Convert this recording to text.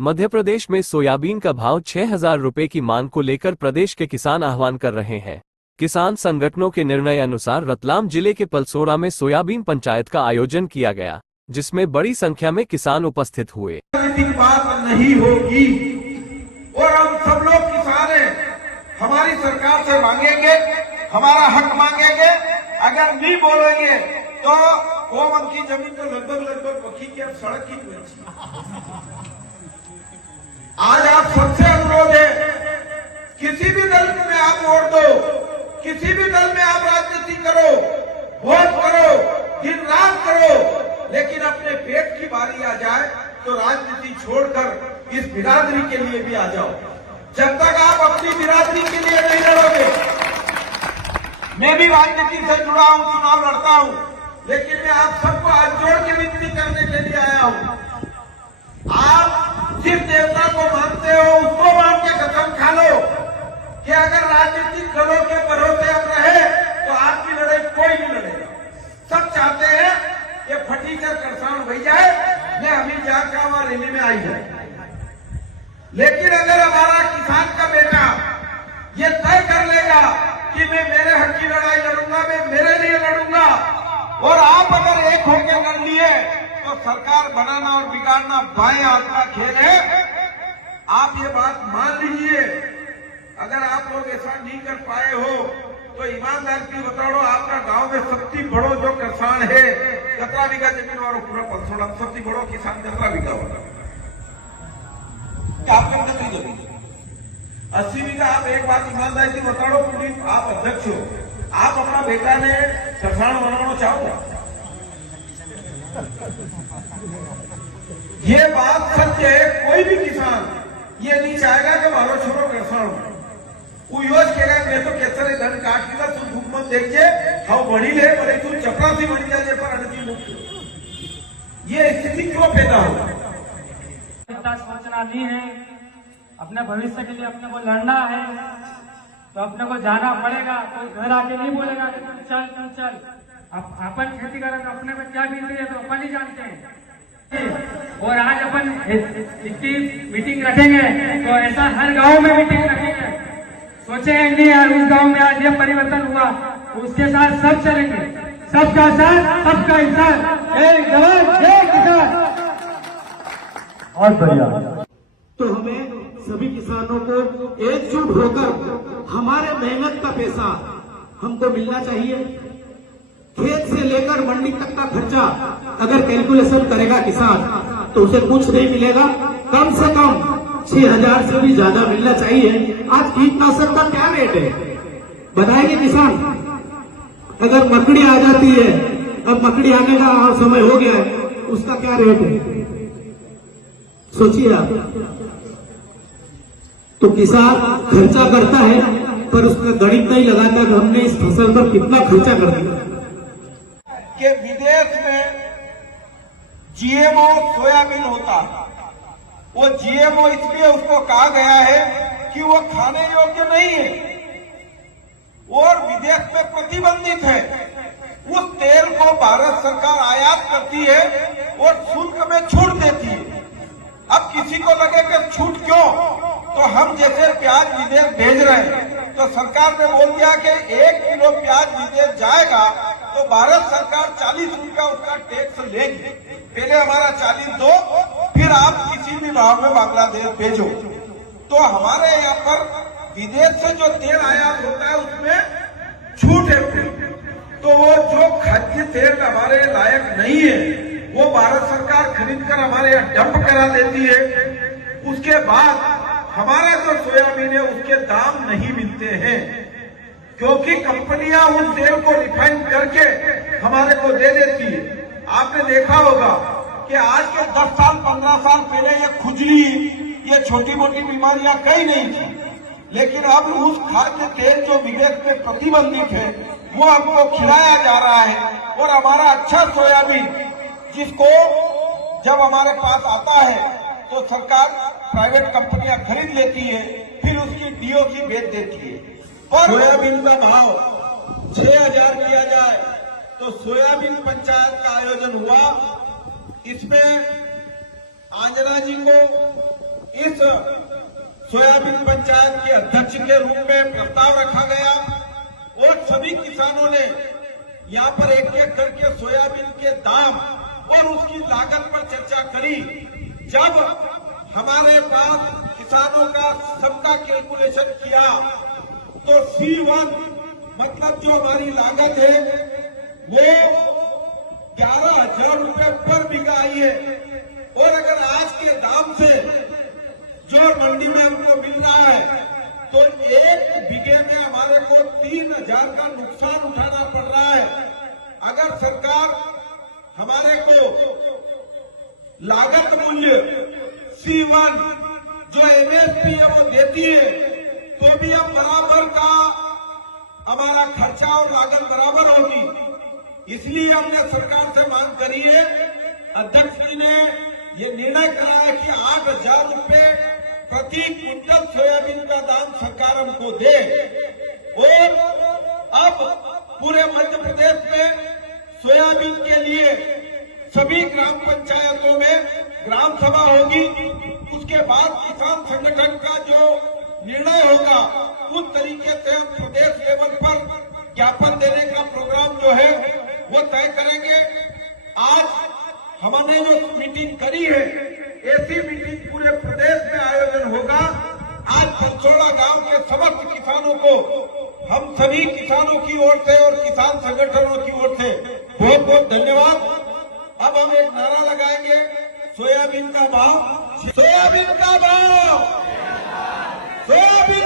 मध्य प्रदेश में सोयाबीन का भाव 6,000 रुपए की मांग को लेकर प्रदेश के किसान आह्वान कर रहे हैं। किसान संगठनों के निर्णय अनुसार रतलाम जिले के पलसोरा में सोयाबीन पंचायत का आयोजन किया गया, जिसमें बड़ी संख्या में किसान उपस्थित हुए। बात नहीं होगी और हम सब लोग किसान हैं, हमारी सरकार से मांगेंगे, हमारा हक मांगेंगे। अगर नहीं बोलेंगे तो ओम की जमीन तो लगभग पकी की अब सड़क की बची। आज आप सबसे अनुरोध है, किसी भी दल में आप वोट दो, किसी भी दल में आप राजनीति करो, वोट करो, दिन रात करो, लेकिन अपने पेट की बारी आ जाए तो राजनीति छोड़कर इस बिरादरी के लिए भी आ जाओ। जब तक आप अपनी बिरादरी के लिए नहीं लड़ोगे, मैं भी राजनीति से जुड़ा हूं, चुनाव लड़ता हूं, लेकिन मैं आप सबको हाथ जोड़ के विनती करने के लिए आया हूं। आप जिस देवता को मानते हो उसको मान के कसम खा लो कि अगर राजनीतिक दलों के भरोसे अब रहे तो आपकी लड़ाई कोई नहीं लड़ेगा। सब चाहते हैं कि फटीचर किसान हो जाए, मैं अभी जाकर वहां रैली में आई जाए, लेकिन अगर हमारा किसान का बेटा ये तय कर लेगा कि मैं मेरे हक की लड़ाई लड़ूंगा, मैं मेरे लिए लड़ूंगा, और आप अगर एक होकर लड़ लिए तो सरकार बनाना और बिगाड़ना बाएं हाथ का खेल है। आप ये बात मान लीजिए। अगर आप लोग ऐसा नहीं कर पाए हो तो ईमानदार की बताओ, आपका गांव में सबसे बड़ो जो किसान है, 17 बीघा जमीन और पूरा पलसोड़ा सबसे बड़ो किसान 17 बीघा होगा। आपने कितनी जमीन? 80 बीघा। आप एक बात ईमानदारी की बताओ, पूरी आप अध्यक्ष हो, आप अपना बेटा ने किसान बनाना चाहो? ये बात सत्य है। कोई भी किसान ये नहीं चाहेगा कि मारो छोड़ो किसान वो योज कहेगा मैं तो कैसे धन काट दिया, तू धूप मत देखिए, हाँ बढ़ी ले बड़े तू चपरासी बन जाए पर अनती मुक्त। ये स्थिति क्यों पैदा हो? इतना सोचना नहीं है, अपने भविष्य के लिए अपने को लड़ना है तो अपने को जाना पड़ेगा। कोई घर आके नहीं बोलेगा कि तुम चल। अपन खेती करेंगे, अपने में क्या बीत रही है तो अपन ही जानते हैं। और आज अपन इतनी मीटिंग रखेंगे तो ऐसा हर गांव में मीटिंग रखेंगे। सोचे नहीं यार, उस गांव में आज ये परिवर्तन हुआ, उसके साथ सब चलेंगे, सबका साथ सबका इंसान, एक जवान एक किसान। बहुत बढ़िया। तो हमें सभी किसानों को एकजुट होकर हमारे मेहनत का पैसा हमको मिलना चाहिए। खेत से लेकर मंडी तक का खर्चा अगर कैलकुलेशन करेगा किसान तो उसे कुछ नहीं मिलेगा, कम से कम 6,000 से भी ज्यादा मिलना चाहिए। आज कीटनाशक का क्या रेट है बताएंगे किसान? अगर मकड़ी आ जाती है, अब मकड़ी आने का समय हो गया है, उसका क्या रेट है सोचिए आप। तो किसान खर्चा करता है पर उसका गणित नहीं लगाता कि हमने इस फसल पर कितना खर्चा कर दिया। कि विदेश में जीएमओ सोयाबीन होता है, वो जीएमओ इसलिए उसको कहा गया है कि वो खाने योग्य नहीं है और विदेश में प्रतिबंधित है। उस तेल को भारत सरकार आयात करती है और शुल्क में छूट देती है। अब किसी को लगे कि छूट क्यों, तो हम जैसे प्याज विदेश भेज रहे हैं तो सरकार ने बोल दिया कि 1 किलो प्याज विदेश जाएगा तो भारत सरकार 40 रुपया उसका टैक्स लेगी। पहले हमारा 40 दो, फिर आप किसी भी भाव में बांग्लादेश भेजो। तो हमारे यहाँ पर विदेश से जो तेल आयात होता है उसमें छूट है। तो वो जो खाद्य तेल हमारे लायक नहीं है वो भारत सरकार खरीद कर हमारे यहाँ डंप करा देती है। उसके बाद हमारा जो सोयाबीन है उसके दाम नहीं मिलते हैं, क्योंकि कंपनियां उस तेल को रिफाइन करके हमारे को दे देती है। आपने देखा होगा कि आज के 10 साल 15 साल पहले ये खुजली, ये छोटी मोटी बीमारियां कहीं नहीं थी, लेकिन अब उस खाद्य तेल जो विदेश में प्रतिबंधित है वो हमको खिलाया जा रहा है। और हमारा अच्छा सोयाबीन जिसको जब हमारे पास आता है तो सरकार प्राइवेट कंपनियां खरीद लेती है, फिर उसकी डीओसी बेच देती है। और सोयाबीन का भाव 6,000 किया जाए तो सोयाबीन पंचायत का आयोजन हुआ। इसमें आंजना जी को सोयाबीन पंचायत के अध्यक्ष के रूप में प्रस्ताव रखा गया और सभी किसानों ने यहाँ पर एक एक करके सोयाबीन के दाम और उसकी लागत पर चर्चा करी। जब हमारे पास किसानों का सबका कैलकुलेशन किया तो C1 मतलब जो हमारी लागत है वो 11,000 रुपए पर बीघा आई है और अगर आज के दाम से जो मंडी में हमको मिल रहा है तो एक बीघे में हमारे को 3,000 का नुकसान उठाना पड़ रहा है। अगर सरकार हमारे को लागत मूल्य C1 जो MSP है वो देती है तो भी हम बराबर का हमारा खर्चा और लागत बराबर होगी। इसलिए हमने सरकार से मांग करी है, अध्यक्ष जी ने ये निर्णय करा है कि 8,000 रुपए प्रति क्विंटल सोयाबीन का दाम सरकार हमको दे और अब पूरे मध्य प्रदेश में सोयाबीन के लिए सभी ग्राम पंचायतों में ग्राम सभा होगी। उसके बाद किसान संगठन का जो निर्णय होगा उस तरीके से हम प्रदेश लेवल पर ज्ञापन देने का प्रोग्राम जो है वो तय करेंगे। आज हमने जो मीटिंग करी है ऐसी मीटिंग पूरे प्रदेश में आयोजन होगा। आज पलसोड़ा गांव के समस्त किसानों को हम सभी किसानों की ओर से और किसान संगठनों की ओर से बहुत बहुत धन्यवाद। अब हम एक नारा लगाएंगे, सोयाबीन का भाव, सोयाबीन का भाव, सोयाबीन